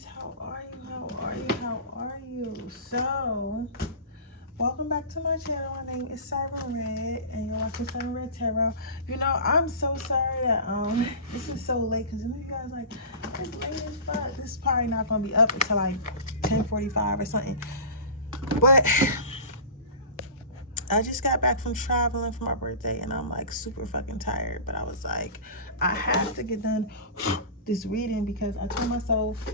ladies, how are you? So welcome back to my channel. My name is Siren and you're watching Siren Tarot. You know, I'm so sorry that this is so late, because you guys like, it's late as fuck. This is probably not gonna be up until like 10:45 or something, but I just got back from traveling for my birthday and I'm like super fucking tired. But I was like, I have to get done this reading because I told myself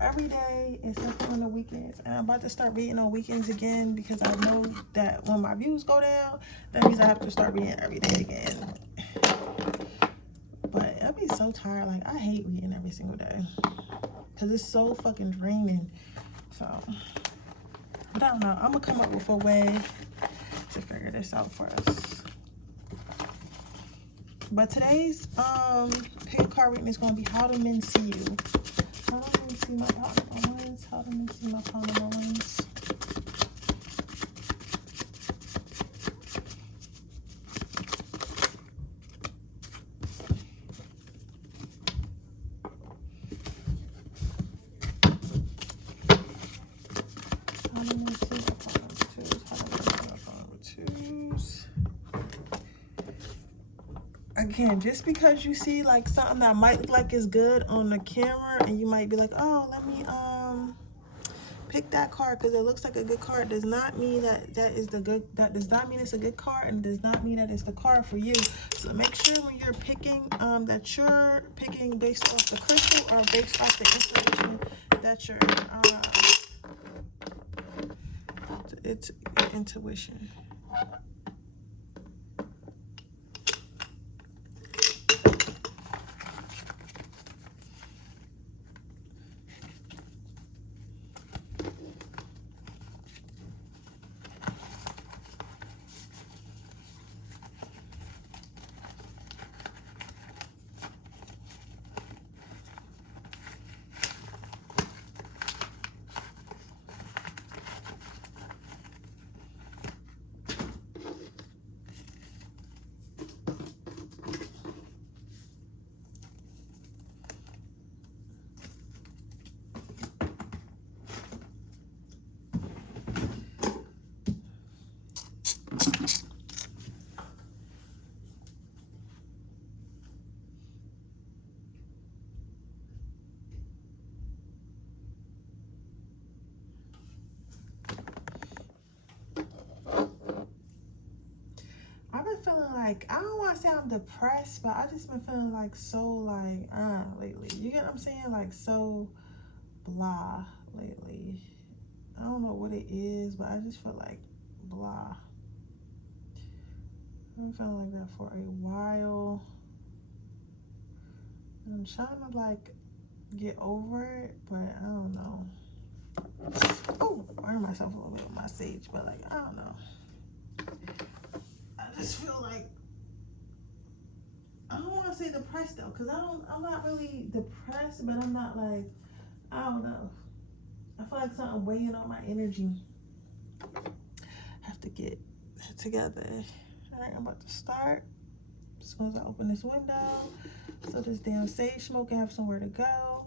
every day except for on the weekends, and I'm about to start reading on weekends again because I know that when my views go down, that means I have to start reading every day again. But I'll be so tired. Like, I hate reading every single day because it's so fucking draining. So, but I don't know, I'm gonna come up with a way to figure this out for us. But today's pick card reading is going to be how do men see you. How do men see my powerful ones? How do men see my powerful ones? How do men see my powerful twos? How do men see my powerful twos? Again, just because you see like something that might look like it's good on the camera and you might be like, oh, let me pick that card because it looks like a good card, does not mean that does not mean it's a good card, and does not mean that it's the card for you. So make sure when you're picking that you're picking based off the crystal or based off the inspiration that you're it's your intuition. I've been feeling like, I don't want to say I'm depressed, but I just been feeling like so like lately. You get what I'm saying? Like so blah lately. I don't know what it is, but I just feel like blah. I've been feeling like that for a while. And I'm trying to like get over it, but I don't know. Oh, I hurt myself a little bit with my sage, but like, I don't know. I just feel like, I don't want to say depressed though, because I'm not really depressed, but I'm not like, I don't know. I feel like something weighing on my energy. I have to get it together. All right, I'm about to start. Just going to open this window so this damn sage smoke can have somewhere to go.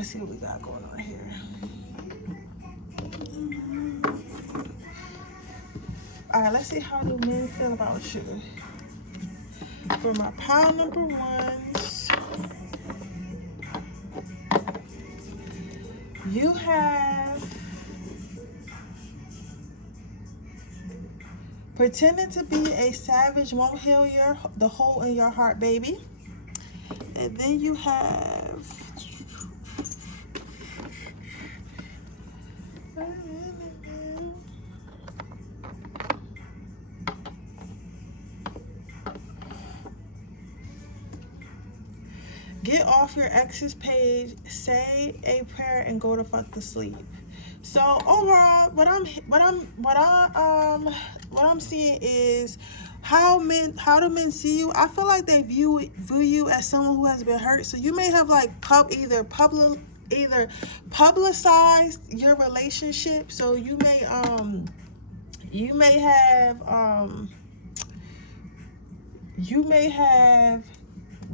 Let's see what we got going on here. All right, let's see how do men feel about you. For my pile number ones, you have pretending to be a savage won't heal the hole in your heart, baby. And then you have get off your ex's page, say a prayer, and go to fuck to sleep. So overall, what I'm seeing is how do men see you? I feel like they view you as someone who has been hurt. So you may have like either publicized your relationship. So you may have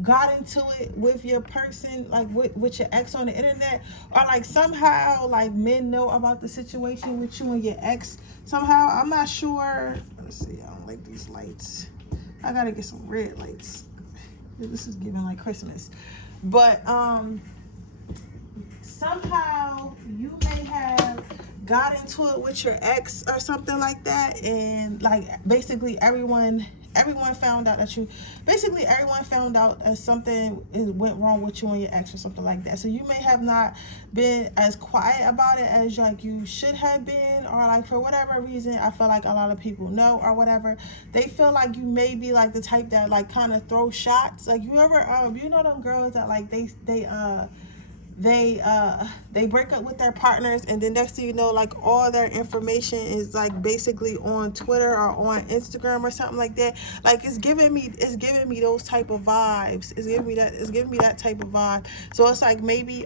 got into it with your person, like with your ex on the internet, or like somehow like men know about the situation with you and your ex somehow. I'm not sure. Let's see, I don't like these lights. I gotta get some red lights. This is giving like Christmas. But somehow you may have got into it with your ex or something like that, and like basically everyone found out that everyone found out as something went wrong with you and your ex or something like that. So you may have not been as quiet about it as like you should have been, or like for whatever reason, I feel like a lot of people know or whatever. They feel like you may be like the type that like kind of throw shots. Like you ever you know them girls that like they break up with their partners, and then next thing you know, like all their information is like basically on Twitter or on Instagram or something like that. Like it's giving me those type of vibes. It's giving me that type of vibe. So it's like maybe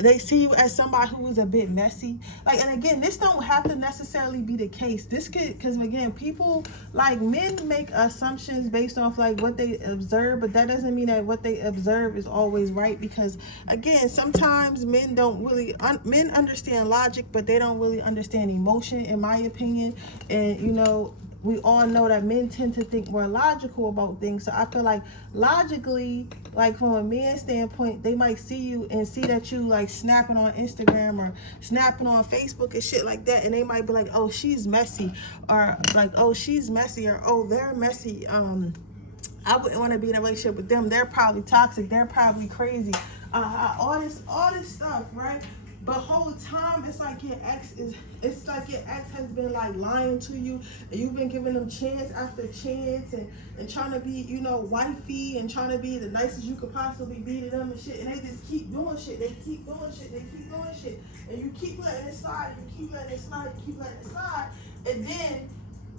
they see you as somebody who is a bit messy. Like, and again, this don't have to necessarily be the case. This could, because again, people, like men make assumptions based off like what they observe, but that doesn't mean that what they observe is always right. Because again, sometimes men don't really, men understand logic, but they don't really understand emotion, in my opinion. And you know, we all know that men tend to think more logical about things. So I feel like logically, like from a man's standpoint, they might see you and see that you like snapping on Instagram or snapping on Facebook and shit like that, and they might be like, oh, she's messy, or like, oh, she's messy, or oh, they're messy. I wouldn't want to be in a relationship with them. They're probably toxic. They're probably crazy. All this stuff, right? But whole time it's like your ex has been like lying to you, and you've been giving them chance after chance, and trying to be, you know, wifey, and trying to be the nicest you could possibly be to them and shit, and they just keep doing shit. They keep doing shit, and you keep letting it slide, and then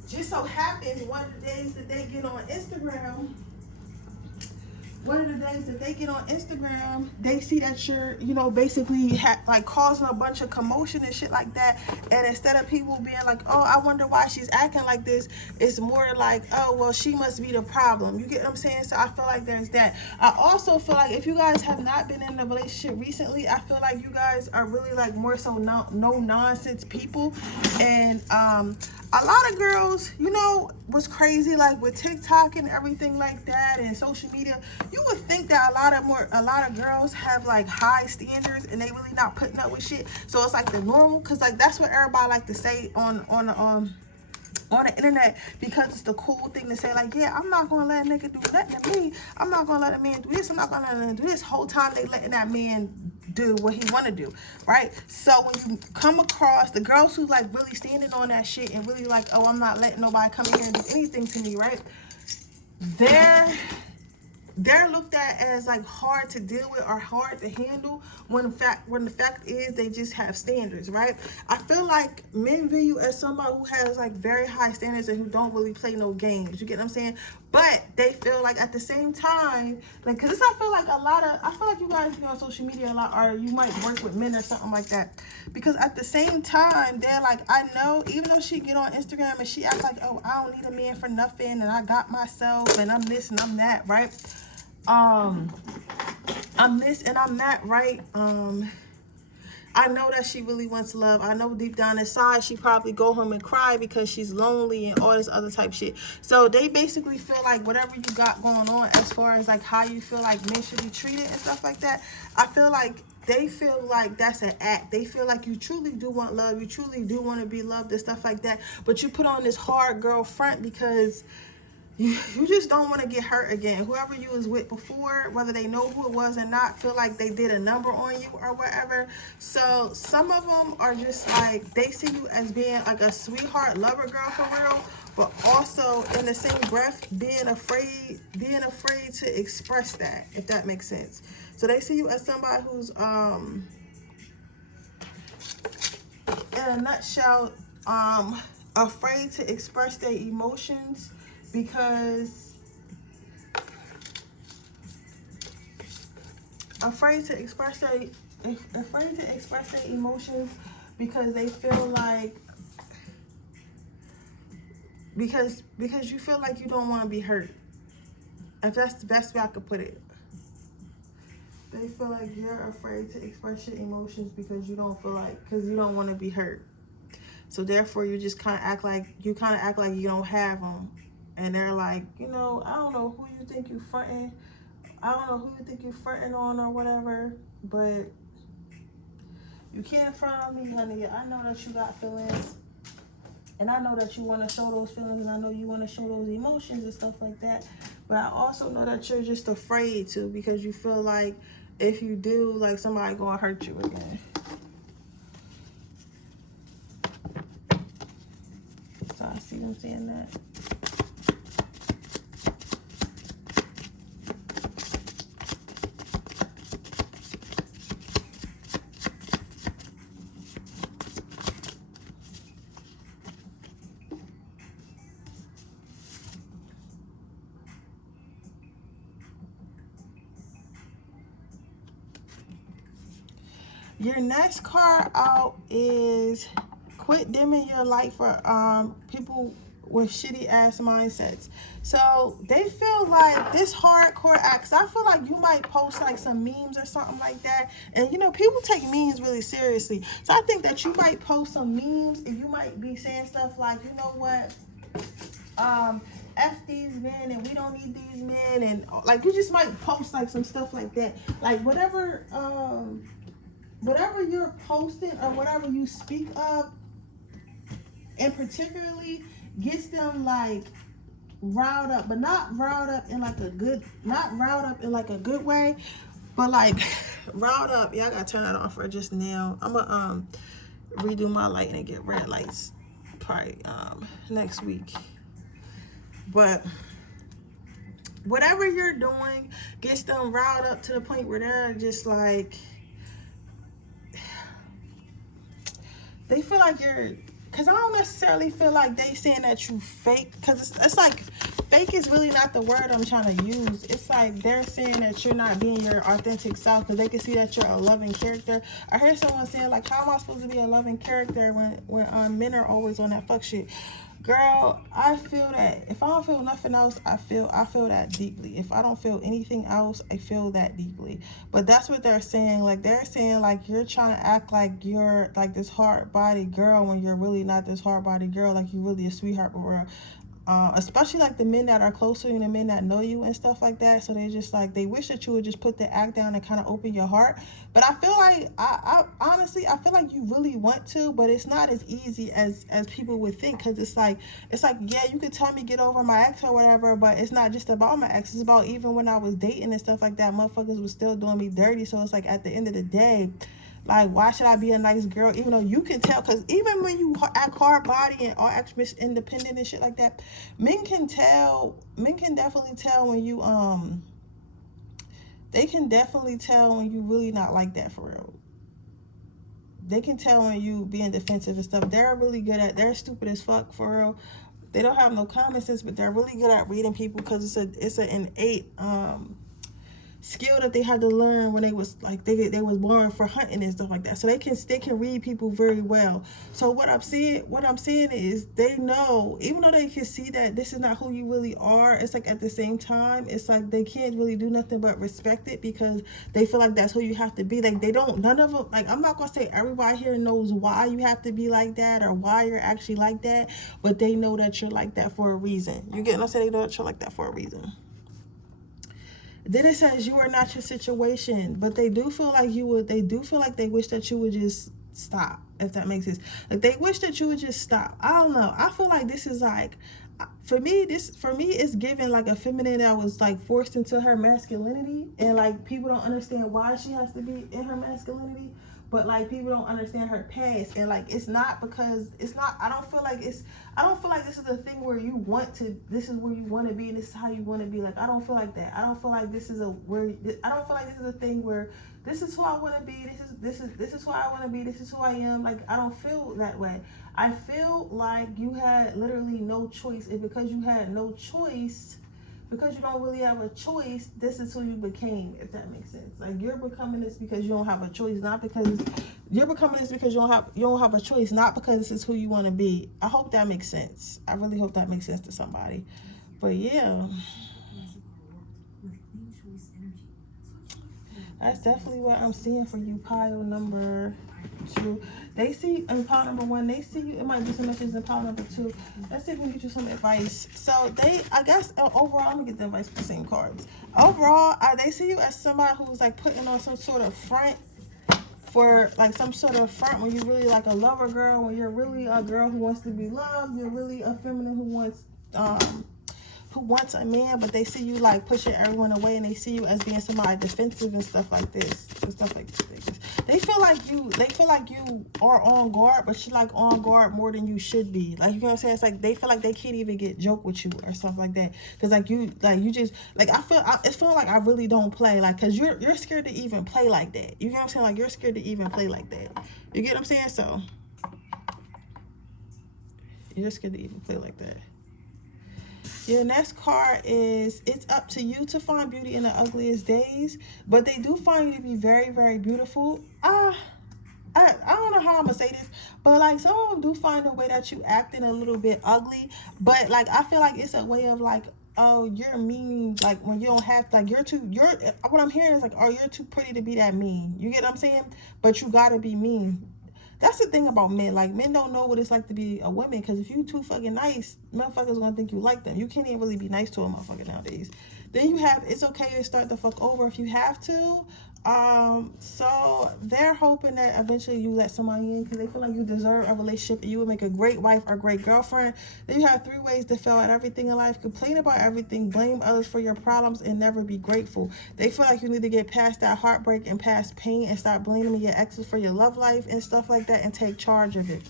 just so happens one of the days that they get on Instagram, they see that you're, you know, basically like causing a bunch of commotion and shit like that. And instead of people being like, oh, I wonder why she's acting like this, it's more like, oh, well, she must be the problem. You get what I'm saying? So I feel like there's that. I also feel like if you guys have not been in a relationship recently, I feel like you guys are really like more so no nonsense people. And a lot of girls, you know, what's crazy, like with TikTok and everything like that and social media, you would think that a lot of girls have like high standards and they really not putting up with shit. So it's like the normal, because like that's what everybody like to say on the internet, because it's the cool thing to say, like, yeah, I'm not gonna let a nigga do nothing to me. I'm not gonna let a man do this. I'm not gonna let a man do this. Whole time they letting that man do what he want to do, right? So when you come across the girls who like really standing on that shit and really like, oh, I'm not letting nobody come in here and do anything to me, right? They're looked at as like hard to deal with or hard to handle, when the fact is they just have standards, right? I feel like men view you as somebody who has like very high standards and who don't really play no games. You get what I'm saying? But they feel like at the same time, like, because I feel like you guys be on social media a lot, or you might work with men or something like that, because at the same time they're like, I know, even though she get on Instagram and she act like, oh, I don't need a man for nothing, and I got myself, and I'm this and I'm that, right? I'm this and I'm that, right? I know that she really wants love. I know deep down inside she probably go home and cry because she's lonely and all this other type shit. So they basically feel like whatever you got going on as far as like how you feel like men should be treated and stuff like that, I feel like they feel like that's an act. They feel like you truly do want love. You truly do want to be loved and stuff like that. But you put on this hard girl front because you just don't want to get hurt again. Whoever you was with before, whether they know who it was or not, feel like they did a number on you or whatever. So some of them are just like, they see you as being like a sweetheart lover girl for real, but also in the same breath being afraid to express that, if that makes sense. So they see you as somebody who's in a nutshell, afraid to express their emotions because afraid to express their emotions because they feel like because you feel like you don't want to be hurt. If that's the best way I could put it. They feel like you're afraid to express your emotions because you don't want to be hurt. So therefore, you just kind of act like you don't have them, and they're like, I don't know who you think you fronting. I don't know who you think you fronting on or whatever, but you can't front on me, honey. I know that you got feelings, and I know that you want to show those feelings, and I know you want to show those emotions and stuff like that. But I also know that you're just afraid to because you feel like if you do, like somebody gonna hurt you again. So I see them saying that. Your next card out is quit dimming your light for people with shitty ass mindsets. So they feel like this hardcore act. I feel like you might post like some memes or something like that, and people take memes really seriously. So I think that you might post some memes and you might be saying stuff like, what, F these men and we don't need these men, and like you just might post like some stuff like that, like whatever you're posting or whatever you speak of, and particularly gets them like riled up, but not riled up in like a good way, but like riled up. Yeah, I gotta turn that off for just now. I'm gonna redo my lighting and get red lights probably next week. But whatever you're doing gets them riled up to the point where they're just like, they feel like you're, because I don't necessarily feel like they saying that you fake, because it's like fake is really not the word I'm trying to use. It's like they're saying that you're not being your authentic self because they can see that you're a loving character. I heard someone saying like, how am I supposed to be a loving character when men are always on that fuck shit? Girl, I feel that if I don't feel nothing else, I feel that deeply. If I don't feel anything else, I feel that deeply. But that's what they're saying. Like they're saying like you're trying to act like you're like this hard body girl when you're really not this hard body girl. Like you're really a sweetheart, but we're especially like the men that are close to you and the men that know you and stuff like that. So they just like, they wish that you would just put the act down and kind of open your heart. But I feel like I honestly I feel like you really want to, but it's not as easy as people would think, because it's like yeah, you could tell me get over my ex or whatever, but it's not just about my ex. It's about even when I was dating and stuff like that, motherfuckers was still doing me dirty. So it's like at the end of the day, like, why should I be a nice girl? Even though you can tell, because even when you act hard body and all act independent and shit like that, men can definitely tell when you, they can definitely tell when you really not like that for real. They can tell when you being defensive and stuff. They're stupid as fuck for real. They don't have no common sense, but they're really good at reading people because it's an innate, skill that they had to learn when they was like they was born for hunting and stuff like that. So they can read people very well. So what I'm saying is they know, even though they can see that this is not who you really are, it's like at the same time it's like they can't really do nothing but respect it, because they feel like that's who you have to be. Like they don't, none of them, like I'm not gonna say everybody here knows why you have to be like that or why you're actually like that, but they know that you're like that for a reason. You get what I'm saying? They know that you're like that for a reason. Then it says you are not your situation, but they do feel like you would. They do feel like they wish that you would just stop, if that makes sense. Like they wish that you would just stop. I don't know. I feel like this is like, for me, it's given like a feminine that was like forced into her masculinity, and like people don't understand why she has to be in her masculinity. But like people don't understand her past, and like it's not because it's not. I don't feel like this is a thing where you want to. This is where you want to be, and this is how you want to be. Like I don't feel like that. I don't feel like this is a where. I don't feel like this is a thing where this is who I want to be. This is who I want to be. This is who I am. Like I don't feel that way. I feel like you had literally no choice, and because you had no choice, because you don't really have a choice, this is who you became, if that makes sense. Like you're becoming this because you don't have a choice, not because you're becoming this because you don't have a choice, not because this is who you want to be. I hope that makes sense. I really hope that makes sense to somebody. But yeah, that's definitely what I'm seeing for you, pile number 2. They see in pile number 1, they see you. It might be some messages in pile number 2. Let's see if we can get you some advice. So they, I guess overall, I'm gonna get the advice for the same cards. Overall, they see you as somebody who's like putting on some sort of front for like some sort of front when you're really like a lover girl, when you're really a girl who wants to be loved, you're really a feminine who wants a man, but they see you like pushing everyone away, and they see you as being somebody defensive and stuff like this, and stuff like this. They feel like you are on guard, but you're like on guard more than you should be. Like, you know what I'm saying? It's like they feel like they can't even get joke with you or stuff like that, because you just like it's feeling like I really don't play, like, because you're scared to even play like that. You know what I'm saying? Like you're scared to even play like that. You get what I'm saying? So you're scared to even play like that. Your next card is, it's up to you to find beauty in the ugliest days, but they do find you to be very, very beautiful. I don't know how I'm gonna say this, but like some of them do find a way that you acting a little bit ugly, but like I feel like it's a way of like, oh, you're mean, like when you don't have, like what I'm hearing is like, oh, you're too pretty to be that mean. You get what I'm saying? But you gotta be mean. That's the thing about men. Like, men don't know what it's like to be a woman, because if you too fucking nice, motherfuckers gonna think you like them. You can't even really be nice to a motherfucker nowadays. Then you have, it's okay to start the fuck over if you have to. So they're hoping that eventually you let somebody in, because they feel like you deserve a relationship and you would make a great wife or great girlfriend. Then you have 3 ways to fail at everything in life: complain about everything, blame others for your problems, and never be grateful. They feel like you need to get past that heartbreak and past pain and stop blaming your exes for your love life and stuff like that, and take charge of it.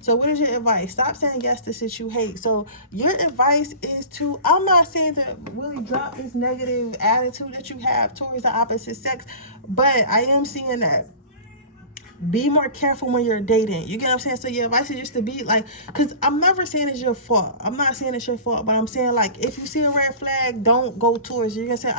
So what is your advice? Stop saying yes to shit you hate. So your advice is to, I'm not saying to really drop this negative attitude that you have towards the opposite sex, but I am seeing that be more careful when you're dating. You get what I'm saying? So your advice is just to be like, because I'm never saying it's your fault. I'm not saying it's your fault, but I'm saying, like, if you see a red flag, don't go towards it. You're gonna say,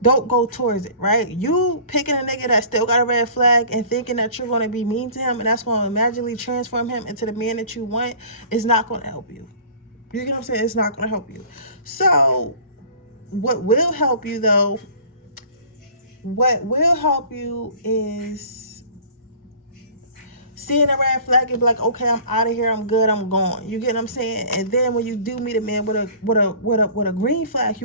don't go towards it, right? You picking a nigga that still got a red flag and thinking that you're going to be mean to him and that's going to magically transform him into the man that you want is not going to help you. You get what I'm saying? It's not going to help you. So what will help you, though, is seeing a red flag and be like, okay, I'm out of here, I'm good, I'm gone. You get what I'm saying? And then when you do meet a man with a green flag,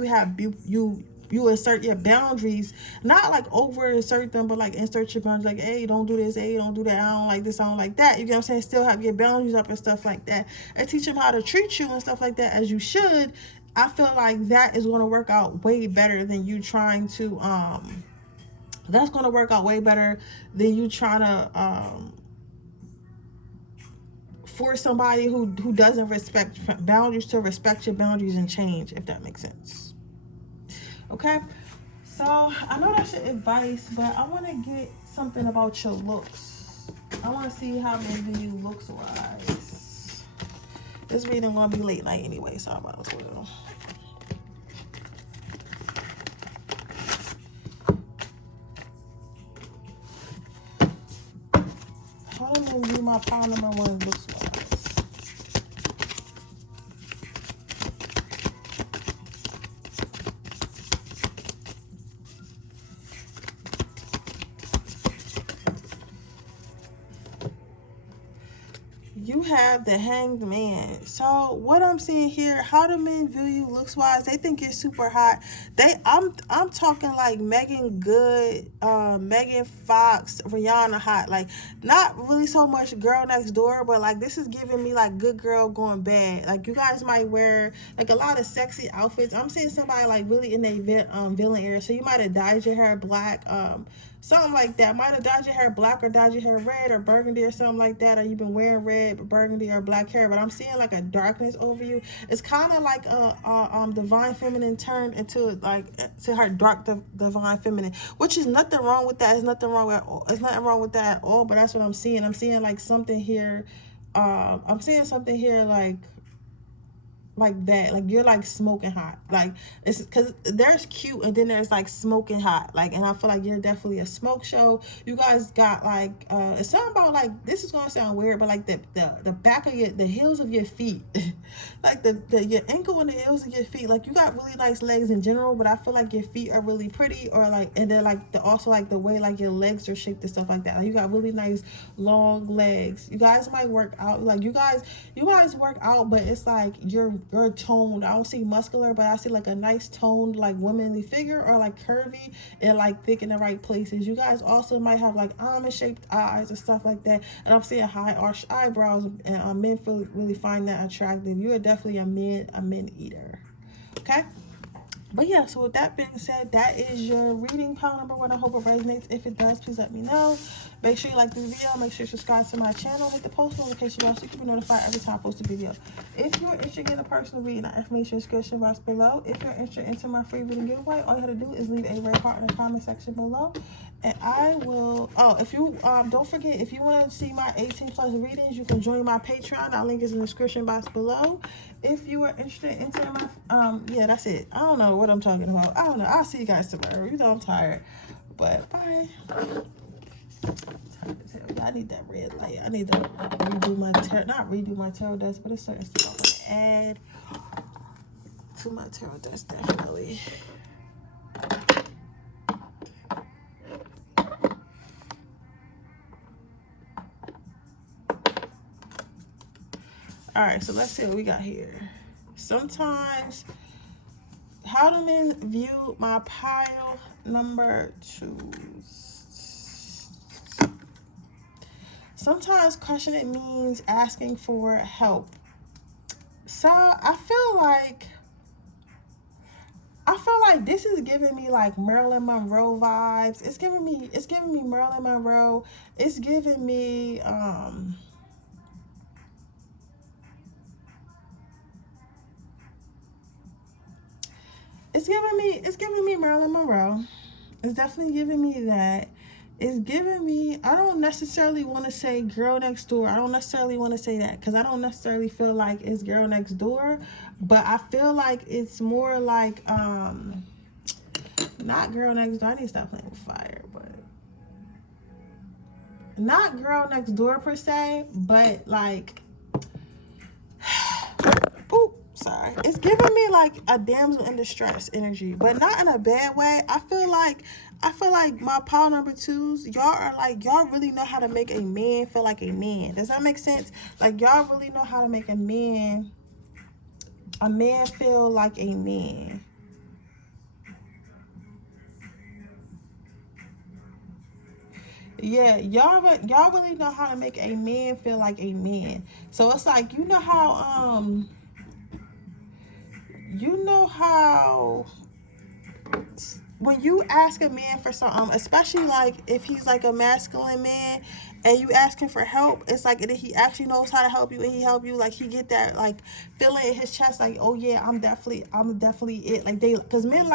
you insert your boundaries, not like over insert them, but like insert your boundaries, like, hey, don't do this, hey, don't do that, I don't like this, I don't like that. You get what I'm saying? Still have your boundaries up and stuff like that, and teach them how to treat you and stuff like that as you should. I feel like that is going to work out way better than you trying to that's going to work out way better than you trying to force somebody who doesn't respect boundaries to respect your boundaries and change, if that makes sense. Okay, so I know that's your advice, but I want to get something about your looks. I want to see how maybe you looks wise. This reading gonna be late night anyway, so I might as well. How do men view my pile number one looks wise? You have the Hanged Man. So what I'm seeing here, how do men view you looks wise? They think you're super hot. I'm talking like Megan Good, Megan Fox, Rihanna hot. Like not really so much Girl Next Door, but like this is giving me like good girl going bad. Like you guys might wear like a lot of sexy outfits. I'm seeing somebody like really in their villain area. So you might have dyed your hair black, something like that. Might have dyed your hair black or dyed your hair red or burgundy or something like that, or you've been wearing red, burgundy, or black hair. But I'm seeing like a darkness over you. It's kind of like a divine feminine turned into like to her dark divine feminine, which is nothing wrong with that. There's nothing wrong with It's nothing wrong with that at all. But that's what I'm seeing. I'm seeing like something here. I'm seeing something here like that, like you're like smoking hot, like it's because there's cute and then there's like smoking hot, like, and I feel like you're definitely a smoke show. You guys got like it's something about like, this is gonna sound weird, but like the back of the heels of your feet like the your ankle and the heels of your feet, like you got really nice legs in general, but I feel like your feet are really pretty, or like, and then like also like the way like your legs are shaped and stuff like that, like you got really nice long legs. You guys might work out, like you guys work out, but it's like you're toned. I don't see muscular, but I see like a nice toned like womanly figure, or like curvy and like thick in the right places. You guys also might have like almond shaped eyes and stuff like that, and I'm seeing high arched eyebrows, and men really find that attractive. You are definitely a men eater. Okay. But yeah, so with that being said, that is your reading pile number one. I hope it resonates. If it does, please let me know. Make sure you like this video. Make sure you subscribe to my channel. Hit the post notification bell so you can be notified every time I post a video. If you're interested in a personal reading, the information description box below. If you're interested in my free reading giveaway, all you have to do is leave a red heart in the comment section below. And I will, if you, don't forget, if you want to see my 18 plus readings, you can join my Patreon. That link is in the description box below. If you are interested in my, yeah, that's it. I don't know what I'm talking about. I don't know. I'll see you guys tomorrow. You know I'm tired. But bye. I need that red light. I need to redo my tarot, not redo my tarot decks, but it's certain stuff I want to add to my tarot decks, definitely. All right, so let's see what we got here. Sometimes, how do men view my pile number two? Sometimes questioning means asking for help. So I feel like this is giving me like Marilyn Monroe vibes. It's giving me Marilyn Monroe. It's giving me it's giving me Marilyn Monroe. It's definitely giving me that. It's giving me, I don't necessarily want to say Girl Next Door. I don't necessarily want to say that because I don't necessarily feel like it's Girl Next Door, but I feel like it's more like not Girl Next Door. I need to stop playing with fire, but not Girl Next Door per se, but like ooh, sorry. It's giving me like a damsel in distress energy, but not in a bad way. I feel like my pile number twos, y'all really know how to make a man feel like a man. Does that make sense? Like y'all really know how to make a man feel like a man. Yeah, y'all really know how to make a man feel like a man. So it's like, you know how when you ask a man for something, especially like if he's like a masculine man and you ask him for help, it's like if he actually knows how to help you and he help you, like he get that like feeling in his chest, like, oh yeah, I'm definitely it. Like because men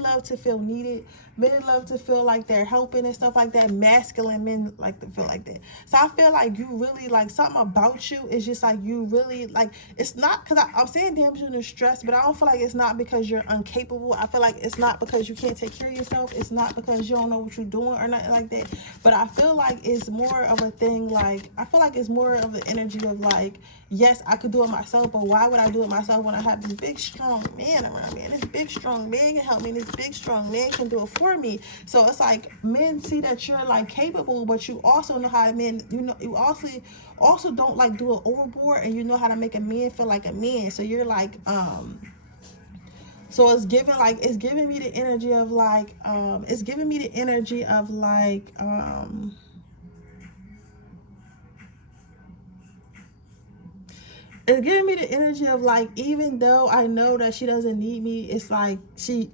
love to feel needed. Men love to feel like they're helping and stuff like that. Masculine men like to feel like that. So I feel like you really like something about you is just like you really like. It's not because I'm saying damage and stress, but I don't feel like it's not because you're incapable. I feel like it's not because you can't take care of yourself. It's not because you don't know what you're doing or nothing like that. But I feel like it's more of a thing. Like I feel like it's more of the energy of like, yes, I could do it myself, but why would I do it myself when I have this big strong man around me, and this big strong man can help me, and this big strong man can do it for me. So it's like men see that you're like capable, but you also know how to men, you know, you also don't like do it overboard, and you know how to make a man feel like a man. So you're like so it's giving me the energy of like it's giving me the energy of like it's giving me the energy of like, even though I know that she doesn't need me, it's like she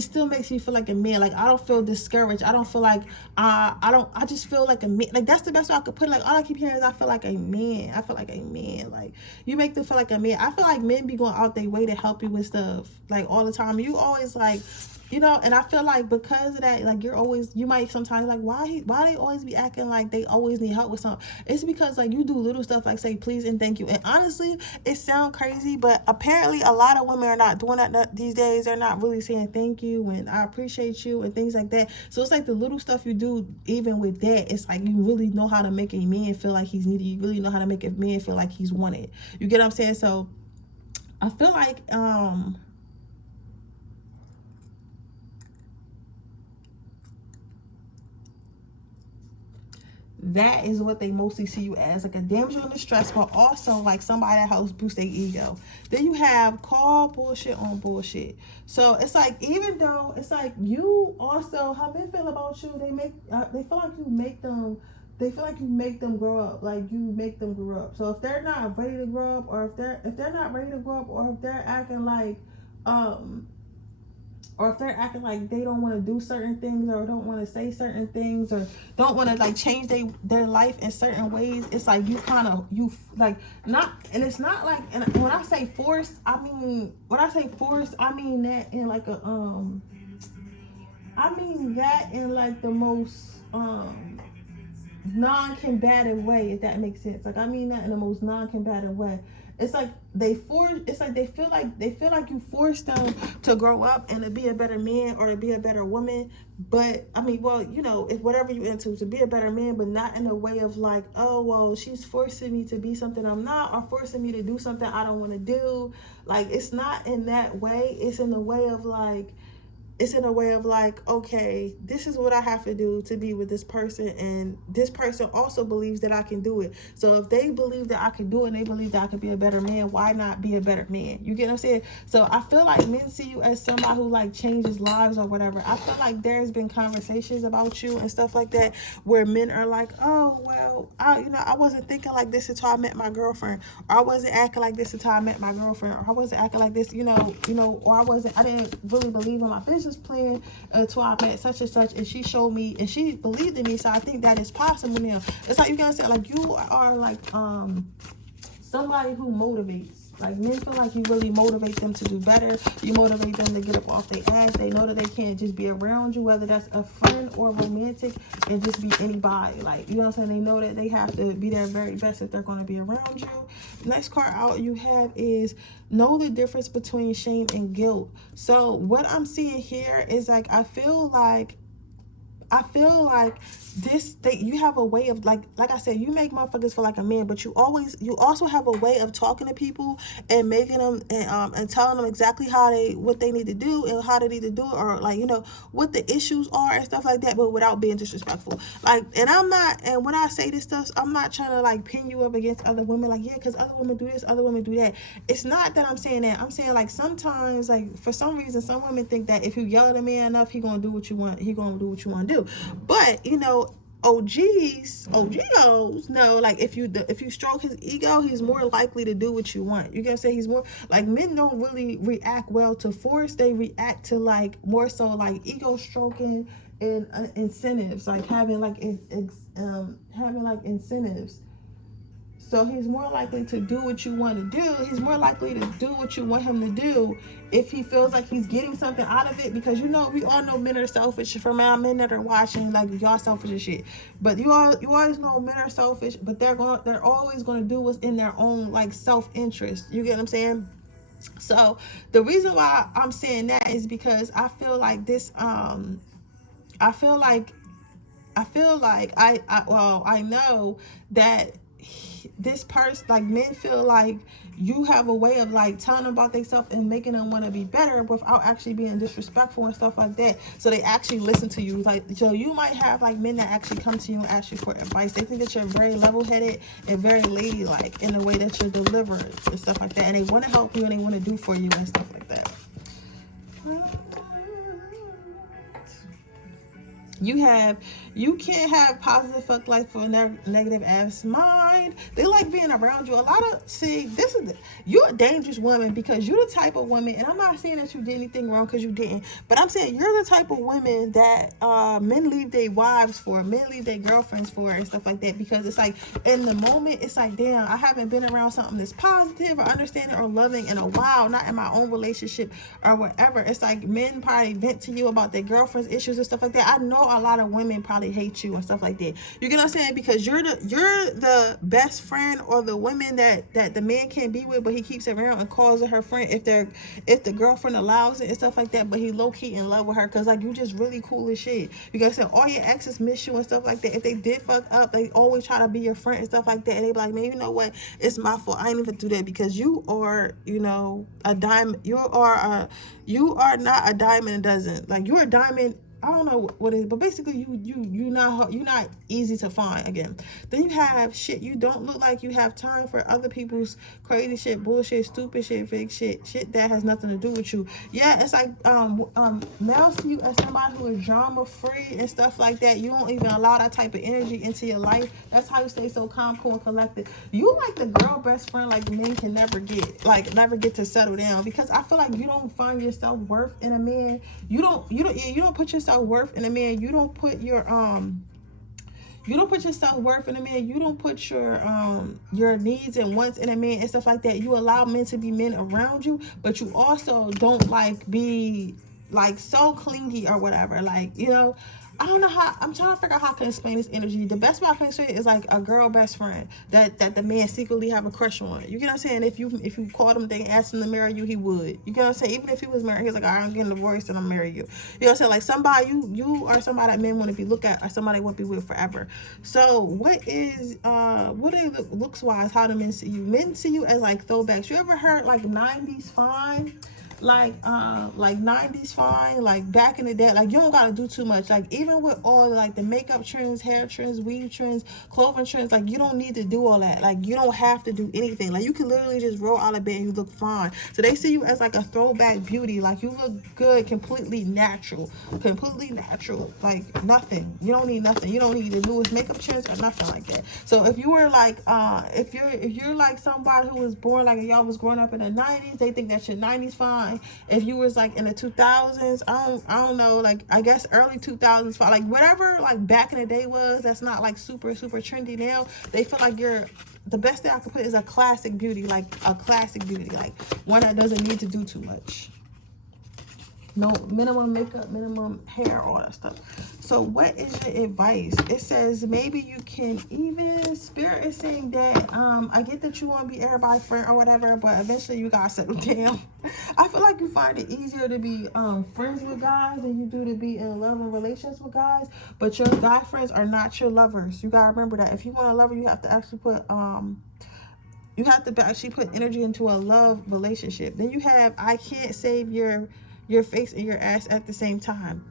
still makes me feel like a man. Like I don't feel discouraged. I don't feel like I just feel like a man. Like that's the best way I could put it. Like all I keep hearing is I feel like a man. I feel like a man. Like you make them feel like a man. I feel like men be going out their way to help you with stuff like all the time. You always like, you know, and I feel like because of that, like you might sometimes like, why they always be acting like they always need help with something. It's because like you do little stuff like say please and thank you. And honestly, it sounds crazy, but apparently a lot of women are not doing that these days. They're not really saying thank you and I appreciate you and things like that. So it's like the little stuff you do, even with that, it's like you really know how to make a man feel like he's needed. You really know how to make a man feel like he's wanted. You get what I'm saying? So I feel like that is what they mostly see you as, like a damsel in distress, but also like somebody that helps boost their ego. Then you have call bullshit on bullshit. So it's like, even though it's like you also, how men feel about you, they feel like you make them, they feel like you make them grow up, like you make them grow up. So if they're not ready to grow up, or if they're not ready to grow up, or if they're acting like or if they're acting like they don't want to do certain things, or don't want to say certain things, or don't want to like change their life in certain ways, it's like you kind of like not. And it's not like, and when I say force, I mean that in like a I mean that in like the most non-combative way, if that makes sense. Like I mean that in the most non-combative way. It's like they feel like you force them to grow up and to be a better man or to be a better woman. But I mean, well, you know, it's whatever you into, to be a better man, but not in a way of like, oh well, she's forcing me to be something I'm not, or forcing me to do something I don't want to do. Like it's not in that way. It's in the way of like, okay, this is what I have to do to be with this person, and this person also believes that I can do it. So if they believe that I can do it, and they believe that I can be a better man, why not be a better man? You get what I'm saying? So I feel like men see you as somebody who like changes lives or whatever. I feel like there's been conversations about you and stuff like that where men are like, oh well, I wasn't thinking like this until I met my girlfriend, or I wasn't acting like this until I met my girlfriend, or I wasn't acting like this, or I didn't really believe in my business plan until I met such and such, and she showed me and she believed in me. So I think that is possible now. It's like you gotta say, like you are like somebody who motivates. Like men feel like you really motivate them to do better. You motivate them to get up off their ass. They know that they can't just be around you, whether that's a friend or romantic, and just be anybody. Like, you know what I'm saying? They know that they have to be their very best if they're going to be around you. Next card out you have is know the difference between shame and guilt. So what I'm seeing here is like, I feel like you have a way of like I said, you make motherfuckers feel like a man, but you also have a way of talking to people and making them and telling them exactly what they need to do and how they need to do it, or like, what the issues are and stuff like that, but without being disrespectful. Like, and when I say this stuff, I'm not trying to like pin you up against other women, like, yeah, because other women do this, other women do that. It's not that I'm saying that. I'm saying like sometimes, like for some reason, some women think that if you yell at a man enough, he gonna do what you want. He gonna do what you want to do. But OGs know, like if you stroke his ego, he's more likely to do what you want. You get what I'm saying? He's more like, men don't really react well to force. They react to like more so like ego stroking and incentives, like having like incentives. So he's more likely to do what you want to do. He's more likely to do what you want him to do if he feels like he's getting something out of it. Because we all know men are selfish. From our men that are watching, like, y'all selfish as shit. But you always know men are selfish, but they're always gonna do what's in their own, like, self-interest. You get what I'm saying? So the reason why I'm saying that is because I feel like I know that this person, like, men feel like you have a way of, like, telling them about themselves and making them want to be better without actually being disrespectful and stuff like that. So they actually listen to you. Like, so you might have, like, men that actually come to you and ask you for advice. They think that you're very level-headed and very ladylike in the way that you're delivered and stuff like that. And they want to help you and they want to do for you and stuff like that. You can't have positive fuck life for a negative ass mind. They like being around you. You're a dangerous woman because you're the type of woman, and I'm not saying that you did anything wrong because you didn't, but I'm saying you're the type of women that men leave their wives for, men leave their girlfriends for, and stuff like that, because it's like, in the moment, it's like, damn, I haven't been around something that's positive or understanding or loving in a while, not in my own relationship or whatever. It's like men probably vent to you about their girlfriend's issues and stuff like that. I know a lot of women probably hate you and stuff like that. You get what I'm saying? Because you're the best friend, or the woman that the man can't be with, but he keeps around and calls her friend if the girlfriend allows it and stuff like that. But he low key in love with her because, like, you just really cool as shit. Because all your exes miss you and stuff like that. If they did fuck up, they always try to be your friend and stuff like that. And they be like, man, you know what? It's my fault. I ain't even do that, because you are, a diamond. You are not a diamond a dozen. Like, you're a diamond. I don't know what it is, but basically you're not easy to find again. Then you have shit. You don't look like you have time for other people's crazy shit, bullshit, stupid shit, fake shit that has nothing to do with you. Yeah, it's like males see you as somebody who is drama free and stuff like that. You don't even allow that type of energy into your life. That's how you stay so calm, cool, and collected. You like the girl best friend, like men can never get to settle down, because I feel like you don't find your self-worth in a man. You don't put yourself worth in a man. You don't put your self-worth in a man. You don't put your needs and wants in a man and stuff like that. You allow men to be men around you, but you also don't like be like so clingy or whatever. Like, I don't know how. I'm trying to figure out how I can explain this energy. The best way I can explain it is like a girl best friend that the man secretly have a crush on. You get what I'm saying? If you called him, they asked him to marry you, he would. You get what I'm saying? Even if he was married, he's like, I'm getting divorced and I'll marry you. You know what I'm saying? Like, somebody you are somebody that men want to be looked at, or somebody they want to be with forever. So what is looks wise? How do men see you? Men see you as like throwbacks. You ever heard like 90s fine? Like 90s fine, like back in the day. Like, you don't gotta do too much. Like, even with all like the makeup trends, hair trends, weave trends, clothing trends, like, you don't need to do all that. Like, you don't have to do anything. Like, you can literally just roll out of bed and you look fine. So they see you as like a throwback beauty. Like, you look good, completely natural, like nothing. You don't need nothing. You don't need the newest makeup trends or nothing like that. So if you were like if you're like somebody who was born like y'all was growing up in the 90s, they think that your 90s fine. If you was like in the 2000s, I don't know, like, I guess early 2000s, like whatever, like back in the day was, that's not like super trendy now, they feel like you're, the best thing I could put is a classic beauty, like one that doesn't need to do too much. No minimum makeup, minimum hair, all that stuff. So what is your advice? It says maybe you can even, Spirit is saying that I get that you want to be everybody's friend or whatever, but eventually you gotta settle down. I feel like you find it easier to be friends with guys than you do to be in loving relations with guys, but your guy friends are not your lovers. You gotta remember that. If you want a lover, you have to actually put energy into a love relationship. Then you have, I can't save your face and your ass at the same time.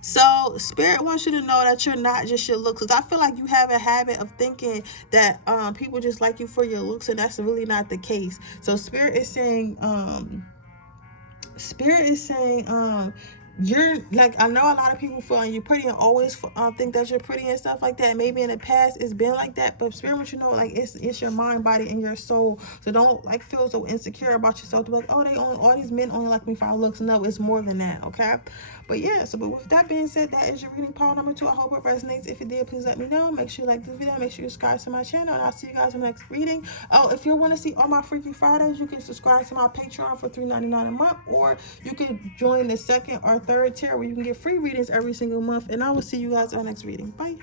So Spirit wants you to know that you're not just your looks, because I feel like you have a habit of thinking that people just like you for your looks, and that's really not the case. So Spirit is saying you're like, I know a lot of people feel you're pretty and always think that you're pretty and stuff like that. Maybe in the past it's been like that, but Spirit wants you to know, like, it's your mind, body, and your soul. So don't like feel so insecure about yourself to be like, oh, all these men only like me for our looks. No, it's more than that, okay? But yeah, so but with that being said, that is your reading pile number 2. I hope it resonates. If it did, please let me know. Make sure you like this video. Make sure you subscribe to my channel, and I'll see you guys in the next reading. Oh, if you want to see all my Freaky Fridays, you can subscribe to my Patreon for $3.99 a month, or you can join the 2nd or 3rd tier where you can get free readings every single month. And I will see you guys in the next reading. Bye.